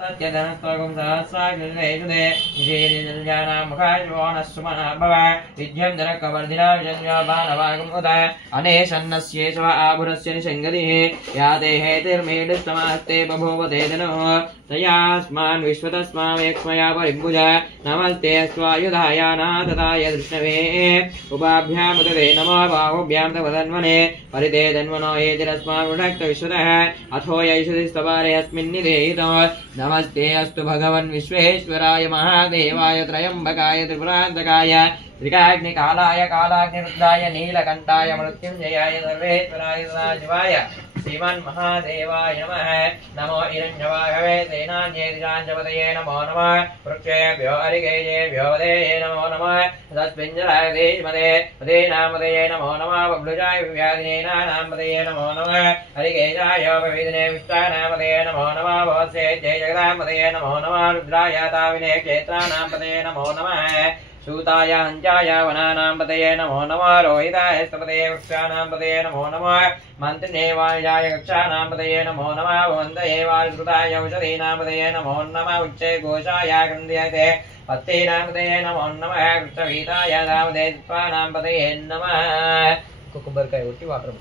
तद्यदनस्त्वगं सहस्राग्निरेषुदे विजयनिर्जानां मुखाश्वोनस्सुमनः भव विद्यं जनकवर्धिना विजन्यबाणवागम् उत अनेशन्नस्येष आभुरस्य निषङ्गतिः या ते हेतिर्मेढस्तमास्ते बभूवते धनुः तयास्मान् विश्वतस्मावेक्ष्मया परिभुज नमस्ते स्वायुधाय नाथताय दृष्णवे उपाभ्यामुदते नमो बाहुभ्यां तवदन्वने परिते धन्वनो एतिरस्मान् विषक्त विश्वतः अथो यैषुधिस्तवारे अस्मिन्निधेयितो नमस्ते अस्तु भगवन् विश्वेश्वराय महादेवाय त्रयम्बकाय त्रिपुरान्तकाय त्रिकाग्निकालाय कालाग्निरुद्राय नीलकण्ठाय मृत्युञ्जयाय सर्वेश्वराय सदाशिवाय श्रीमन्महादेवाय नमः नमो हिरण्यवाहवे सेनान्येतिराञ्जपतये नमो नमः वृक्षेभ्यो हरिकेशेभ्यो वदेये नमो नमः तस्मिञ्जराय देशमदे वदेनामदये नमो नमः बब्लुजाय व्याधिनेनानाम्पदये नमो नमः हरिकेशाय पविदिने विष्टानामदये नमो नमः भवत्से जय जगदाम्पदये नमो नमः रुद्राय ताविने क्षेत्राणाम्पदये नमो नमः सूताय हंचाय वनानां पतये नमो नमः रोहिताय स्तपतये वृक्षाणां पतये नमो नमः मन्त्रिणे वायुजाय कक्षाणां पतये नमो नमः वन्दये वायुकृताय औषधीनां पतये नमो नमः उच्चे घोषाय गृह्यते पत्तीनां पतये नमो नमः कृष्णवीताय दावदे पुष्पाणां पतये नमः कुकुम्बरकाय उट्टी वाटर